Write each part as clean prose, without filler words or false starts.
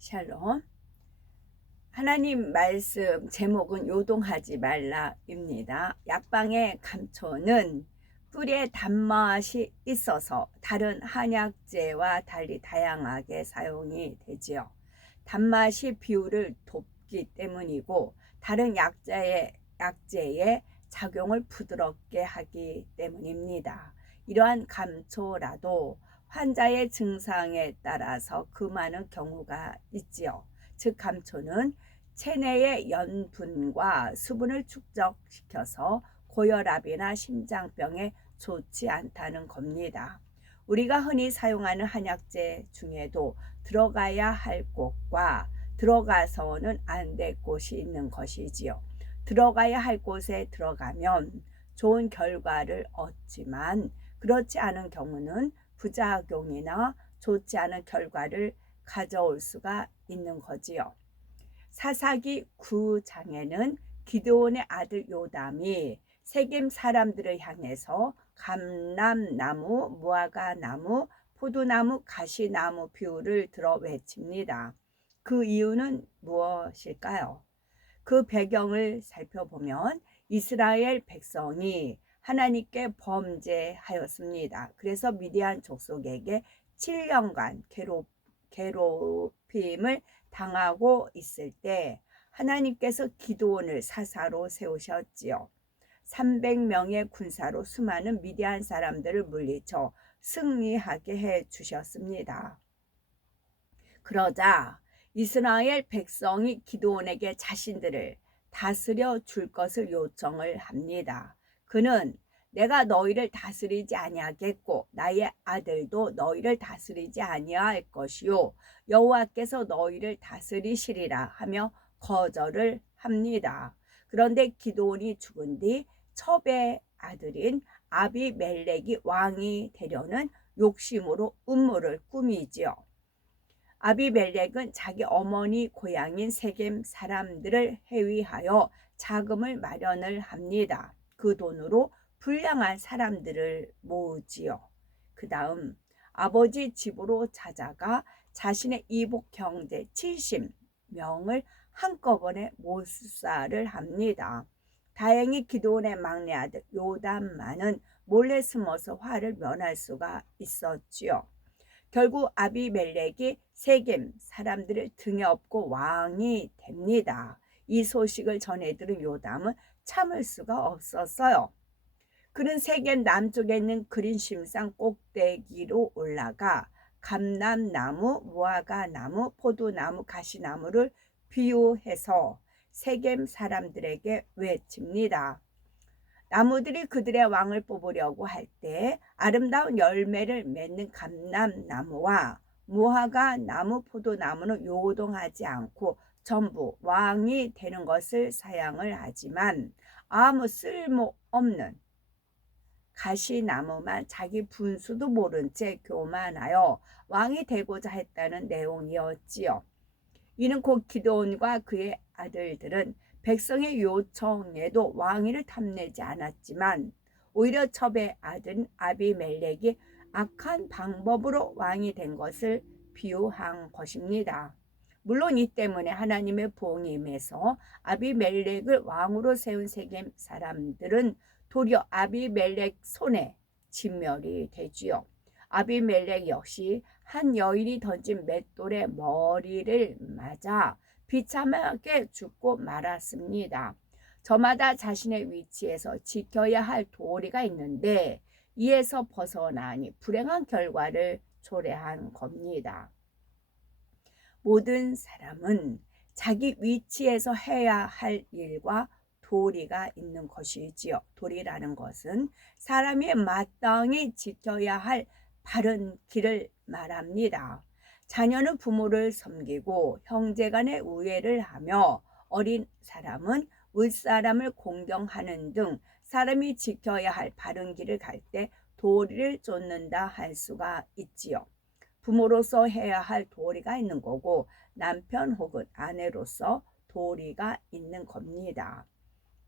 샬롬. 하나님 말씀 제목은 요동하지 말라입니다. 약방의 감초는 꿀에 단맛이 있어서 다른 한약재와 달리 다양하게 사용이 되지요. 단맛이 비율을 돕기 때문이고 다른 약재의 작용을 부드럽게 하기 때문입니다. 이러한 감초라도 환자의 증상에 따라서 금하는 경우가 있지요. 즉 감초는 체내의 염분과 수분을 축적시켜서 고혈압이나 심장병에 좋지 않다는 겁니다. 우리가 흔히 사용하는 한약재 중에도 들어가야 할 곳과 들어가서는 안 될 곳이 있는 것이지요. 들어가야 할 곳에 들어가면 좋은 결과를 얻지만 그렇지 않은 경우는 부작용이나 좋지 않은 결과를 가져올 수가 있는 거지요. 사사기 9장에는 기드온의 아들 요담이 세겜 사람들을 향해서 감람나무, 무화과나무, 포도나무, 가시나무 비유를 들어 외칩니다. 그 이유는 무엇일까요? 그 배경을 살펴보면 이스라엘 백성이 하나님께 범죄하였습니다. 그래서 미디안 족속에게 7년간 괴롭힘을 당하고 있을 때 하나님께서 기드온을 사사로 세우셨지요. 300명의 군사로 수많은 미디안 사람들을 물리쳐 승리하게 해 주셨습니다. 그러자 이스라엘 백성이 기드온에게 자신들을 다스려 줄 것을 요청을 합니다. 그는 내가 너희를 다스리지 아니하겠고 나의 아들도 너희를 다스리지 아니할 것이요 여호와께서 너희를 다스리시리라 하며 거절을 합니다. 그런데 기드온이 죽은 뒤 첩의 아들인 아비멜렉이 왕이 되려는 욕심으로 음모를 꾸미지요. 아비멜렉은 자기 어머니 고향인 세겜 사람들을 해위하여 자금을 마련을 합니다. 그 돈으로 불량한 사람들을 모으지요. 그 다음 아버지 집으로 찾아가 자신의 이복 형제 70명을 한꺼번에 몰살을 합니다. 다행히 기드온의 막내 아들 요담만은 몰래 숨어서 화를 면할 수가 있었지요. 결국 아비멜렉이 세겜 사람들을 등에 업고 왕이 됩니다. 이 소식을 전해 들은 요담은 참을 수가 없었어요. 그는 세겜 남쪽에 있는 그린심산 꼭대기로 올라가 감람나무, 무화과나무, 포도나무, 가시나무를 비유해서 세겜 사람들에게 외칩니다. 나무들이 그들의 왕을 뽑으려고 할 때 아름다운 열매를 맺는 감람나무와 무화과나무, 포도나무는 요동하지 않고 전부 왕이 되는 것을 사양을 하지만 아무 쓸모없는 가시나무만 자기 분수도 모른 채 교만하여 왕이 되고자 했다는 내용이었지요. 이는 곧 기드온과 그의 아들들은 백성의 요청에도 왕위를 탐내지 않았지만 오히려 첩의 아들 아비멜렉이 악한 방법으로 왕이 된 것을 비유한 것입니다. 물론 이 때문에 하나님의 부흥이 임해서 아비멜렉을 왕으로 세운 세겜 사람들은 도리어 아비멜렉 손에 진멸이 되지요. 아비멜렉 역시 한 여인이 던진 맷돌에 머리를 맞아 비참하게 죽고 말았습니다. 저마다 자신의 위치에서 지켜야 할 도리가 있는데 이에서 벗어나니 불행한 결과를 초래한 겁니다. 모든 사람은 자기 위치에서 해야 할 일과 도리가 있는 것이지요. 도리라는 것은 사람이 마땅히 지켜야 할 바른 길을 말합니다. 자녀는 부모를 섬기고 형제간의 우애를 하며 어린 사람은 윗사람을 공경하는 등 사람이 지켜야 할 바른 길을 갈 때 도리를 쫓는다 할 수가 있지요. 부모로서 해야 할 도리가 있는 거고 남편 혹은 아내로서 도리가 있는 겁니다.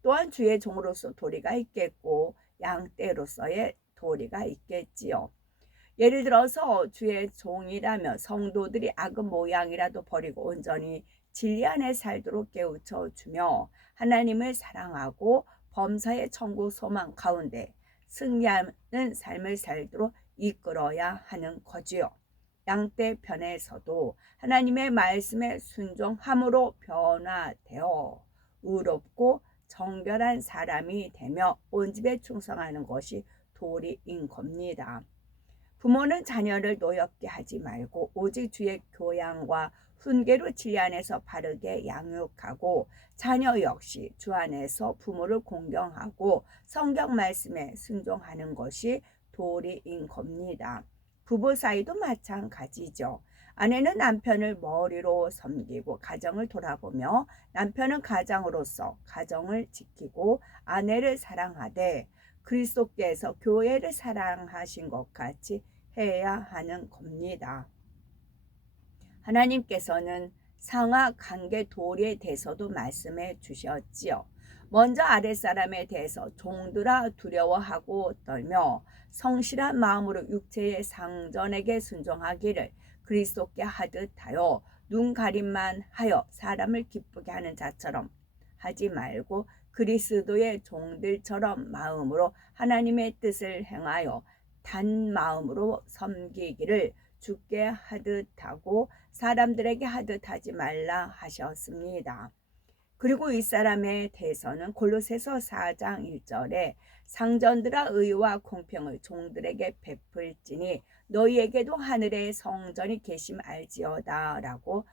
또한 주의 종으로서 도리가 있겠고 양떼로서의 도리가 있겠지요. 예를 들어서 주의 종이라며 성도들이 악의 모양이라도 버리고 온전히 진리 안에 살도록 깨우쳐 주며 하나님을 사랑하고 범사의 천국 소망 가운데 승리하는 삶을 살도록 이끌어야 하는 거지요. 양떼편에서도 하나님의 말씀에 순종함으로 변화되어 의롭고 정결한 사람이 되며 온 집에 충성하는 것이 도리인 겁니다. 부모는 자녀를 노엽게 하지 말고 오직 주의 교양과 훈계로 진리 안에서 바르게 양육하고 자녀 역시 주 안에서 부모를 공경하고 성경 말씀에 순종하는 것이 도리인 겁니다. 부부 사이도 마찬가지죠. 아내는 남편을 머리로 섬기고 가정을 돌아보며 남편은 가장으로서 가정을 지키고 아내를 사랑하되 그리스도께서 교회를 사랑하신 것 같이 해야 하는 겁니다. 하나님께서는 상하 관계 도리에 대해서도 말씀해 주셨지요. 먼저 아랫사람에 대해서 종들아 두려워하고 떨며 성실한 마음으로 육체의 상전에게 순종하기를 그리스도께 하듯하여 눈 가림만 하여 사람을 기쁘게 하는 자처럼 하지 말고 그리스도의 종들처럼 마음으로 하나님의 뜻을 행하여 단 마음으로 섬기기를 주께 하듯하고 사람들에게 하듯하지 말라 하셨습니다. 그리고 이 사람에 대해서는 골로새서 4장 1절에 상전들아 의와 공평을 종들에게 베풀지니 너희에게도 하늘의 성전이 계심 알지어다 라고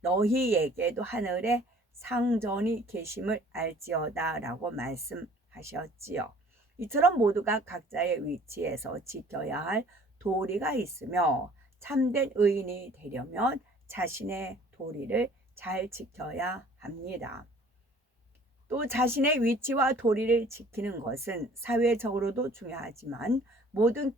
너희에게도 하늘의 상전이 계심을 알지어다 라고 말씀하셨지요. 이처럼 모두가 각자의 위치에서 지켜야 할 도리가 있으며 참된 의인이 되려면 자신의 도리를 잘 지켜야 합니다. 또 자신의 위치와 도리를 지키는 것은 사회적으로도 중요하지만 모든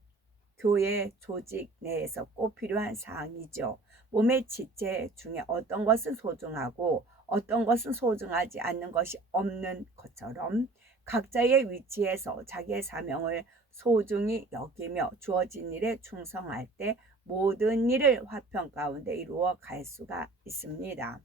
교회 조직 내에서 꼭 필요한 사항이죠. 몸의 지체 중에 어떤 것은 소중하고 어떤 것은 소중하지 않는 것이 없는 것처럼 각자의 위치에서 자기의 사명을 소중히 여기며 주어진 일에 충성할 때 모든 일을 화평 가운데 이루어 갈 수가 있습니다.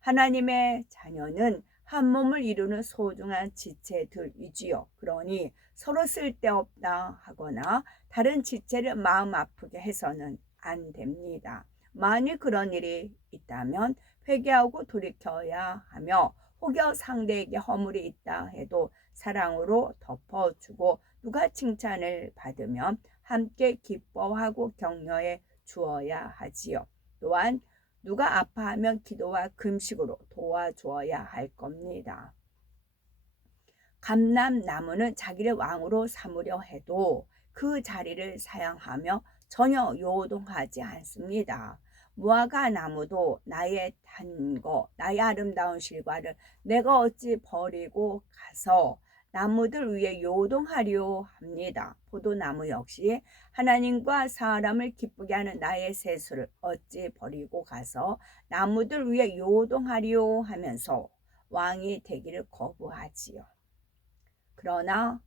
하나님의 자녀는 한 몸을 이루는 소중한 지체들이지요. 그러니 서로 쓸데없다 하거나 다른 지체를 마음 아프게 해서는 안 됩니다. 만일 그런 일이 있다면 회개하고 돌이켜야 하며 혹여 상대에게 허물이 있다 해도 사랑으로 덮어주고 누가 칭찬을 받으면 함께 기뻐하고 격려해 주어야 하지요. 또한 누가 아파하면 기도와 금식으로 도와주어야 할 겁니다. 감람나무는 자기를 왕으로 삼으려 해도 그 자리를 사양하며 전혀 요동하지 않습니다. 무화과 나무도 나의 단거, 나의 아름다운 실과를 내가 어찌 버리고 가서 나무들 위에 요동하려 합니다. 포도나무 역시 하나님과 사람을 기쁘게 하는 나의 세수를 어찌 버리고 가서 나무들 위에 요동하려 하면서 왕이 되기를 거부하지요. 그러나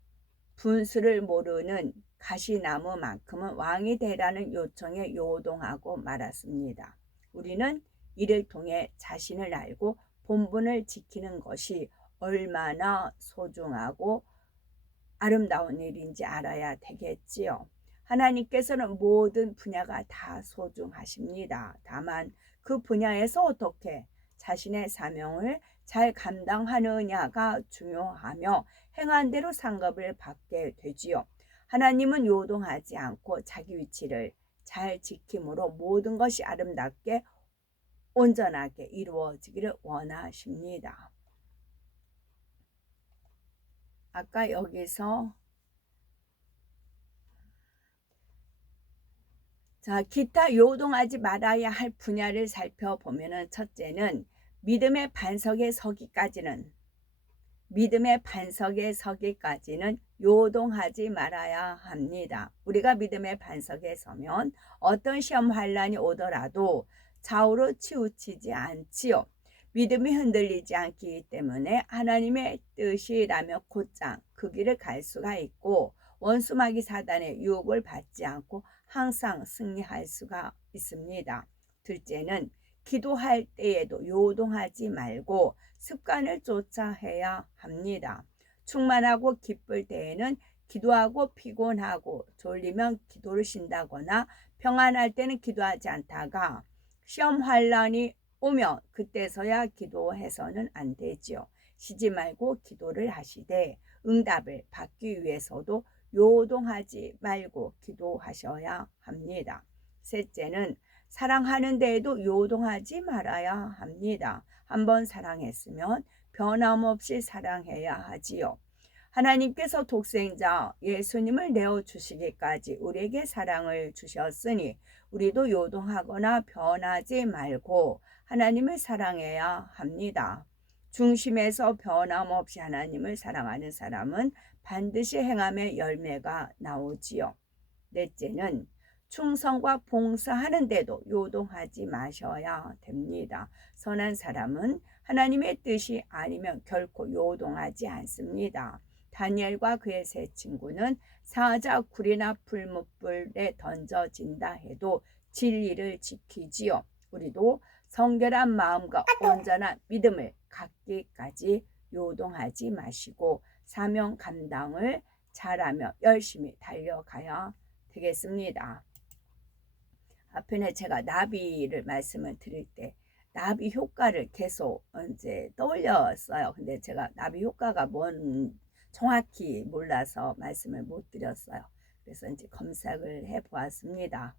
분수를 모르는 가시나무만큼은 왕이 되라는 요청에 요동하고 말았습니다. 우리는 이를 통해 자신을 알고 본분을 지키는 것이 얼마나 소중하고 아름다운 일인지 알아야 되겠지요. 하나님께서는 모든 분야가 다 소중하십니다. 다만 그 분야에서 어떻게 자신의 사명을 잘 감당하느냐가 중요하며 행한 대로 상급을 받게 되지요. 하나님은 요동하지 않고 자기 위치를 잘 지킴으로 모든 것이 아름답게 온전하게 이루어지기를 원하십니다. 아까 여기서 기타 요동하지 말아야 할 분야를 살펴보면 첫째는 믿음의 반석에 서기까지는 요동하지 말아야 합니다. 우리가 믿음의 반석에 서면 어떤 시험 환란이 오더라도 좌우로 치우치지 않지요. 믿음이 흔들리지 않기 때문에 하나님의 뜻이라며 곧장 그 길을 갈 수가 있고 원수마귀 사단의 유혹을 받지 않고 항상 승리할 수가 있습니다. 둘째는 기도할 때에도 요동하지 말고 습관을 쫓아 해야 합니다. 충만하고 기쁠 때에는 기도하고 피곤하고 졸리면 기도를 쉰다거나 평안할 때는 기도하지 않다가 시험 환란이 오면 그때서야 기도해서는 안 되지요. 쉬지 말고 기도를 하시되 응답을 받기 위해서도 요동하지 말고 기도하셔야 합니다. 셋째는 사랑하는 데에도 요동하지 말아야 합니다. 한번 사랑했으면 변함없이 사랑해야 하지요. 하나님께서 독생자 예수님을 내어주시기까지 우리에게 사랑을 주셨으니 우리도 요동하거나 변하지 말고 하나님을 사랑해야 합니다. 중심에서 변함없이 하나님을 사랑하는 사람은 반드시 행함의 열매가 나오지요. 넷째는 충성과 봉사하는데도 요동하지 마셔야 됩니다. 선한 사람은 하나님의 뜻이 아니면 결코 요동하지 않습니다. 다니엘과 그의 세 친구는 사자 굴이나 풀무불에 던져진다 해도 진리를 지키지요. 우리도 성결한 마음과 온전한 믿음을 갖기까지 요동하지 마시고 사명 감당을 잘하며 열심히 달려가야 되겠습니다. 앞에 제가 나비를 말씀을 드릴 때 나비 효과를 계속 이제 떠올렸어요. 근데 제가 나비 효과가 뭔 정확히 몰라서 말씀을 못 드렸어요. 그래서 이제 검색을 해 보았습니다.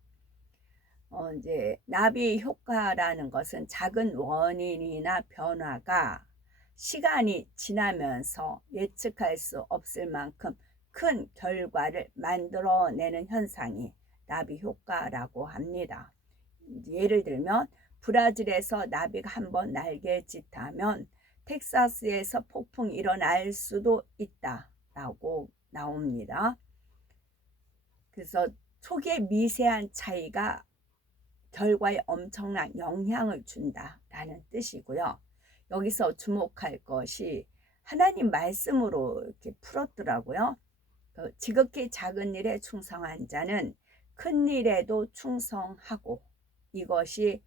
이제 나비 효과라는 것은 작은 원인이나 변화가 시간이 지나면서 예측할 수 없을 만큼 큰 결과를 만들어내는 현상이 나비 효과라고 합니다. 예를 들면 브라질에서 나비가 한번 날개짓하면 텍사스에서 폭풍이 일어날 수도 있다라고 나옵니다. 그래서 초기의 미세한 차이가 결과에 엄청난 영향을 준다라는 뜻이고요. 여기서 주목할 것이 하나님 말씀으로 이렇게 풀었더라고요. 지극히 작은 일에 충성한 자는 큰 일에도 충성하고, 이것이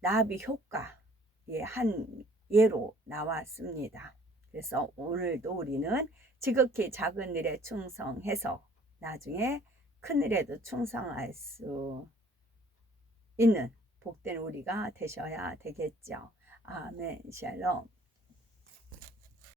나비 효과의 한 예로 나왔습니다. 그래서 오늘도 우리는 지극히 작은 일에 충성해서 나중에 큰 일에도 충성할 수 있는 복된 우리가 되셔야 되겠죠. 아멘. 샬롬.